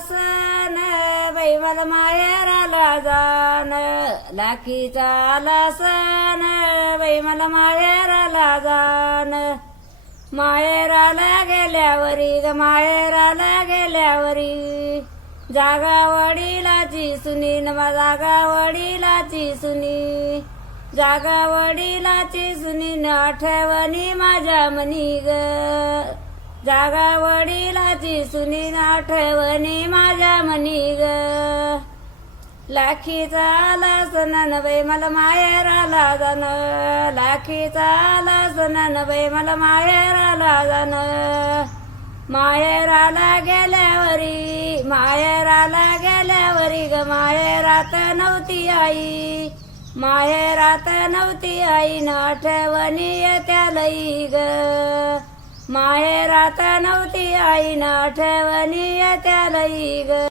सण बाई मला माहेराला जाण, लाखीचा आला सण बाई मला माहेराला जाण. माहेराला गेल्यावरी ग माहेराला गेल्यावरी, जागा वडिलाची सुनी न जागा वडिलाची सुनी, जागा वडिलाची सुनी न आठवणी माझ्या मनी ग, जागा वडिलाची सुनी न आठवणी माझ्या मनी ग. लाखीचा आला सण बाई मला माहेराला जाण, लाखीचा आला सण बाई मला माहेराला जाण. माहेराला गेल्यावरी, माहेराला गेल्यावरी ग माहेरात नव्हती आई, माहेरात नव्हती आई न आठवणी येत्या लई ग, माहेरात नव्हती आई न आठवणी येत्या लई ग.